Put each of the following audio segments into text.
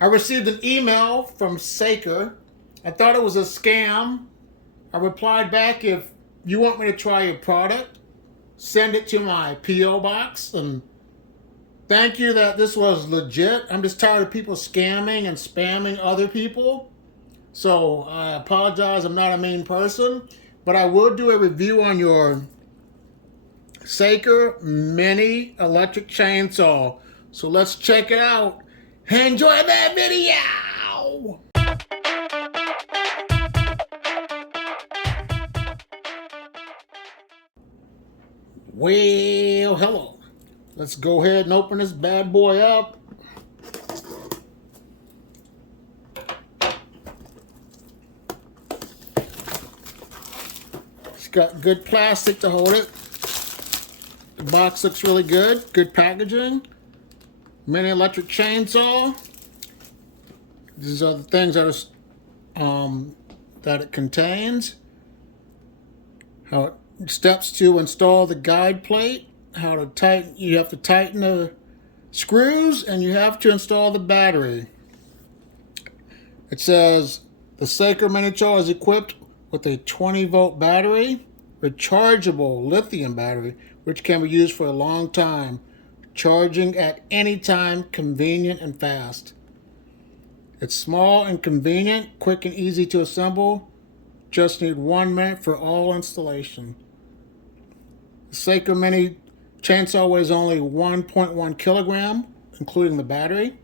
I received an email from SAKER. I thought it was a scam. I replied back, if you want me to try your product, send it to my P.O. box. And thank you that this was legit. I'm just tired of people scamming and spamming other people. So I apologize, I'm not a mean person. But I will do a review on your SAKER mini electric chainsaw. So let's check it out. Enjoy that video! Well, hello. Let's go ahead and open this bad boy up. It's got good plastic to hold it. The box looks really good. Good packaging. Mini electric chainsaw. These are the things that it contains. How it steps to install the guide plate. How to tighten. You have to tighten the screws, and you have to install the battery. It says the SAKER mini chainsaw is equipped with a 20-volt battery, rechargeable lithium battery, which can be used for a long time. Charging at any time, convenient and fast. It's small and convenient, quick and easy to assemble. Just need 1 minute for all installation. The SAKER mini chainsaw weighs only 1.1 kilogram, including the battery.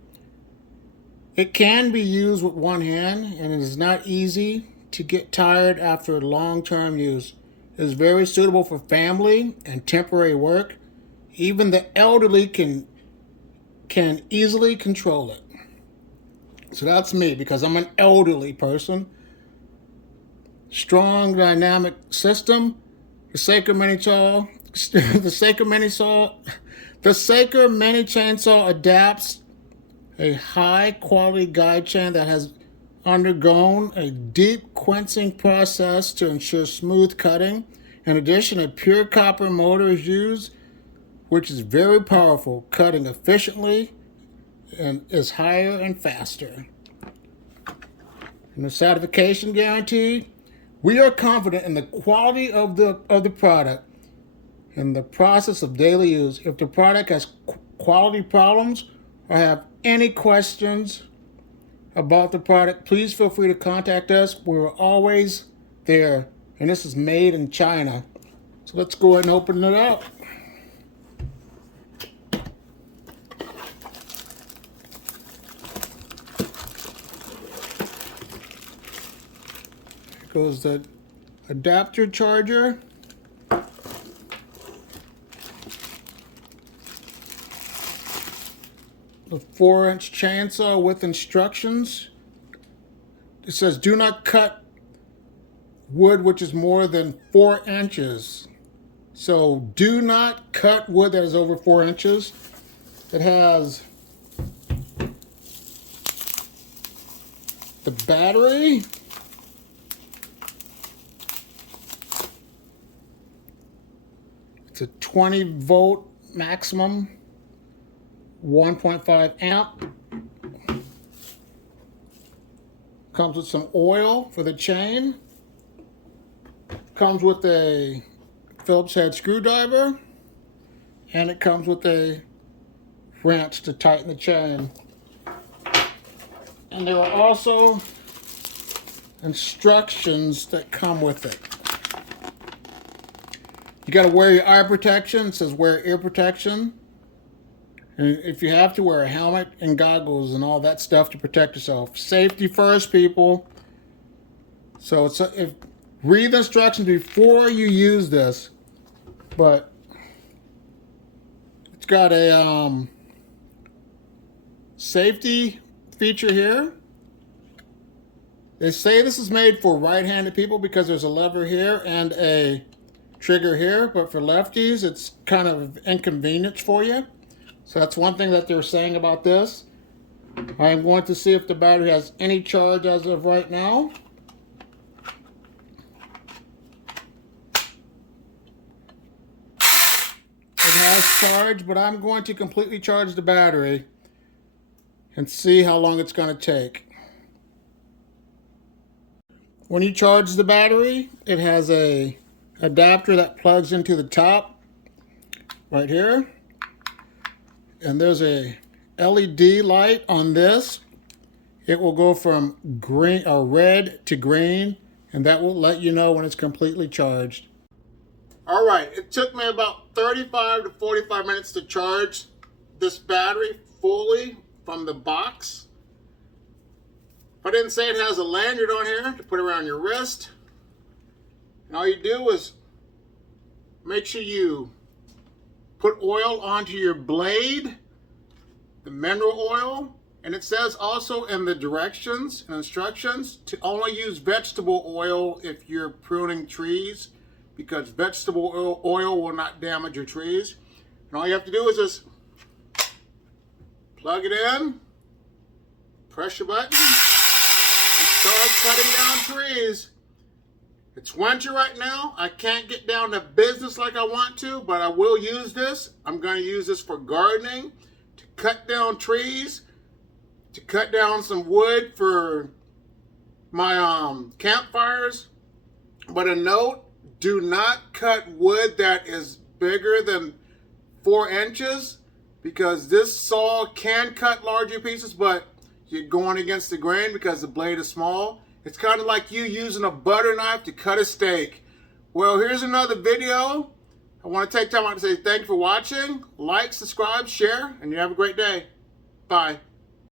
It can be used with one hand, and it is not easy to get tired after long-term use. It is very suitable for family and temporary work. Even the elderly can easily control it. So that's me, because I'm an elderly person. Strong dynamic system. The SAKER mini chainsaw. The SAKER mini chainsaw adapts a high quality guide chain that has undergone a deep quenching process to ensure smooth cutting. In addition, a pure copper motor is used, which is very powerful, cutting efficiently and is higher and faster. And the certification guarantee. We are confident in the quality of the product and the process of daily use. If the product has quality problems or have any questions about the product, please feel free to contact us. We're always there. And this is made in China. So let's go ahead and open it up. Here goes the adapter charger. The 4-inch chainsaw with instructions. It says do not cut wood which is more than 4 inches. So do not cut wood that is over 4 inches. It has the battery. It's a 20-volt maximum. 1.5 amp. Comes with some oil for the chain. Comes with a Phillips head screwdriver. And it comes with a wrench to tighten the chain. And there are also instructions that come with it. You got to wear your eye protection. It says wear ear protection. And if you have to, wear a helmet and goggles and all that stuff to protect yourself. Safety first, people. So read the instructions before you use this. But it's got a safety feature here. They say this is made for right-handed people because there's a lever here and a trigger here. But for lefties, it's kind of inconvenient for you. So that's one thing that they're saying about this. I'm going to see if the battery has any charge as of right now. It has charge, but I'm going to completely charge the battery. and see how long it's going to take. When you charge the battery, it has a adapter that plugs into the top right here. And there's a LED light on this. It will go from green or red to green, and that will let you know when it's completely charged. All right, it took me about 35 to 45 minutes to charge this battery fully from the box. If I didn't say it has a lanyard on here to put around your wrist, and all you do is make sure you put oil onto your blade, the mineral oil, and it says also in the directions and instructions to only use vegetable oil if you're pruning trees, because vegetable oil will not damage your trees. And all you have to do is just plug it in, press your button, and start cutting down trees. It's winter right now. I can't get down to business like I want to, but I will use this. I'm going to use this for gardening, to cut down trees, to cut down some wood for my campfires. But a note, do not cut wood that is bigger than 4 inches, because this saw can cut larger pieces, but you're going against the grain because the blade is small. It's kind of like you using a butter knife to cut a steak. Well, here's another video. I want to take time out to say thank you for watching. Like, subscribe, share, and you have a great day. Bye.